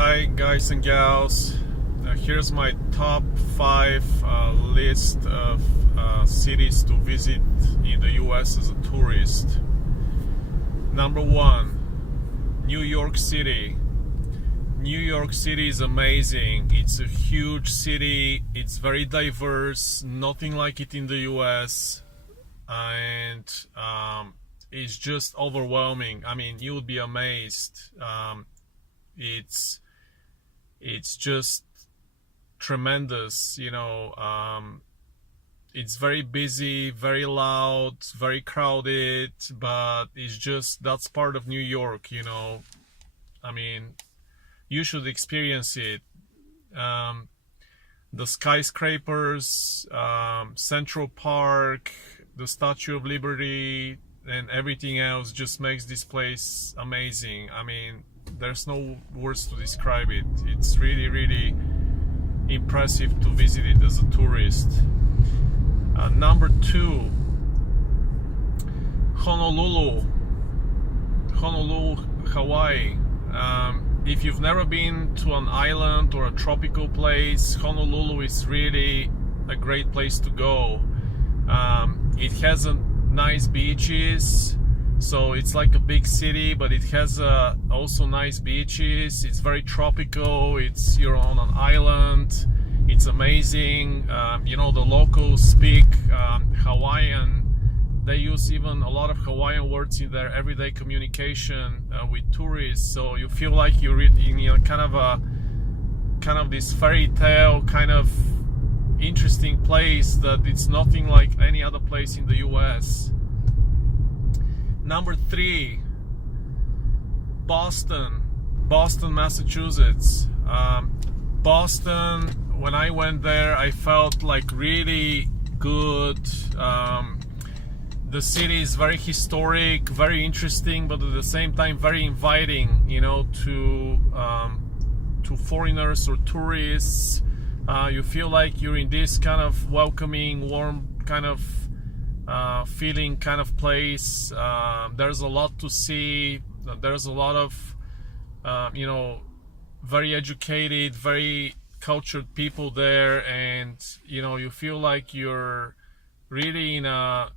Hi guys and gals, here's my top 5 list of cities to visit in the US as a tourist. Number 1, New York City. New York City is amazing. It's a huge city, it's very diverse, nothing like it in the US, and it's just overwhelming. I mean, you would be amazed. It's just tremendous, it's very busy, very loud, very crowded, but it's just, that's part of New York. I mean, you should experience it. The skyscrapers, Central Park, the Statue of Liberty, and everything else just makes this place amazing. I mean, there's no words to describe it. It's really, really impressive to visit it as a tourist. Number 2, Honolulu, Hawaii. If you've never been to an island or a tropical place, Honolulu is really a great place to go. It has nice beaches, so it's like a big city, but it has also nice beaches. It's very tropical. You're on an island. It's amazing. The locals speak Hawaiian. They use even a lot of Hawaiian words in their everyday communication with tourists. So you feel like you're in kind of this fairy tale kind of interesting place that it's nothing like any other place in the US. Number 3, Boston, Massachusetts. Boston, when I went there, I felt like really good. The city is very historic, very interesting, but at the same time very inviting, to foreigners or tourists. You feel like you're in this kind of welcoming, warm kind of feeling kind of place. There's a lot to see. There's a lot of very educated, very cultured people there, and you feel like you're really in a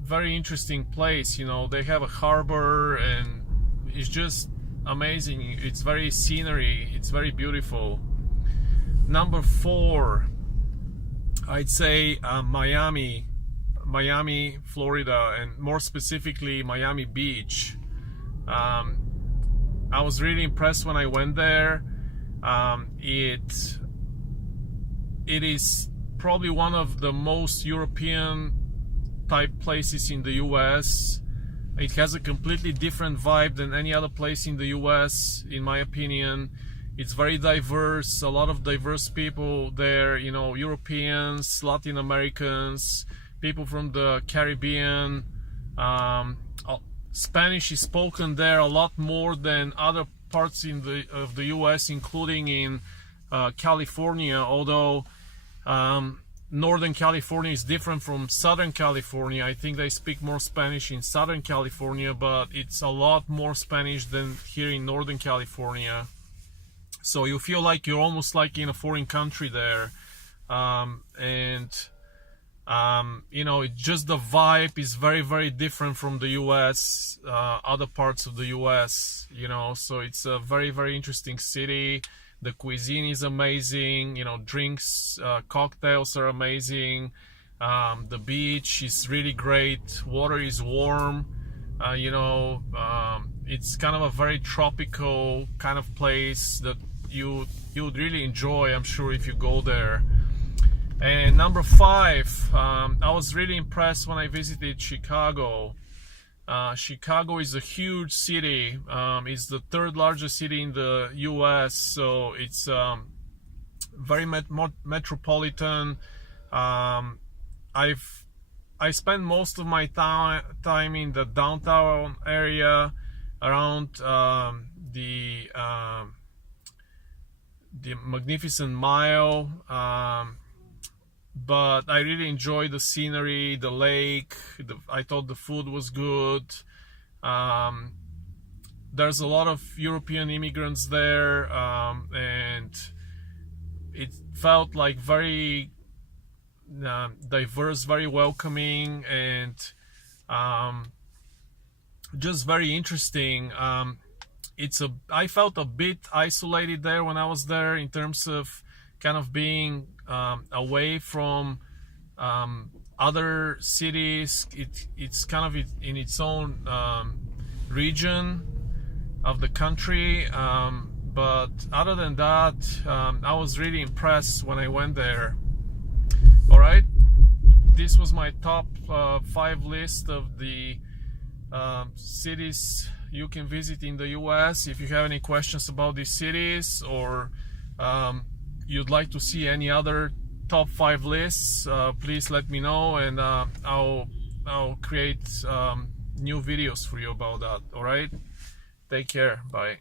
very interesting place. They have a harbor, and it's just amazing. It's very scenery, it's very beautiful. Number 4, I'd say Miami, Florida, and more specifically Miami Beach. I was really impressed when I went there. It is probably one of the most European type places in the US. It has a completely different vibe than any other place in the US, in my opinion. It's very diverse, a lot of diverse people there, Europeans, Latin Americans, people from the Caribbean. Spanish is spoken there a lot more than other parts of the US, including in California, although Northern California is different from Southern California. I think they speak more Spanish in Southern California, but it's a lot more Spanish than here in Northern California. So you feel like you're almost like in a foreign country there. It's just the vibe is very, very different from the US, other parts of the US, so it's a very, very interesting city. The cuisine is amazing, drinks, cocktails are amazing. The beach is really great. Water is warm. It's kind of a very tropical kind of place that you would really enjoy, I'm sure, if you go there. And number 5, I was really impressed when I visited Chicago. Chicago is a huge city. It's the 3rd largest city in the US, so it's very metropolitan. I spent most of my time in the downtown area, around the Magnificent Mile. But I really enjoyed the scenery, the lake. I thought the food was good. there's a lot of European immigrants there, and it felt like very diverse, very welcoming, and just very interesting. I felt a bit isolated there when I was there, in terms of kind of being away from other cities. It's kind of in its own region of the country, but other than that, I was really impressed when I went there. All right, this was my top 5 list of the cities you can visit in the US. If you have any questions about these cities, or you'd like to see any other top 5 lists, please let me know, and I'll create new videos for you about that. All right, take care, bye.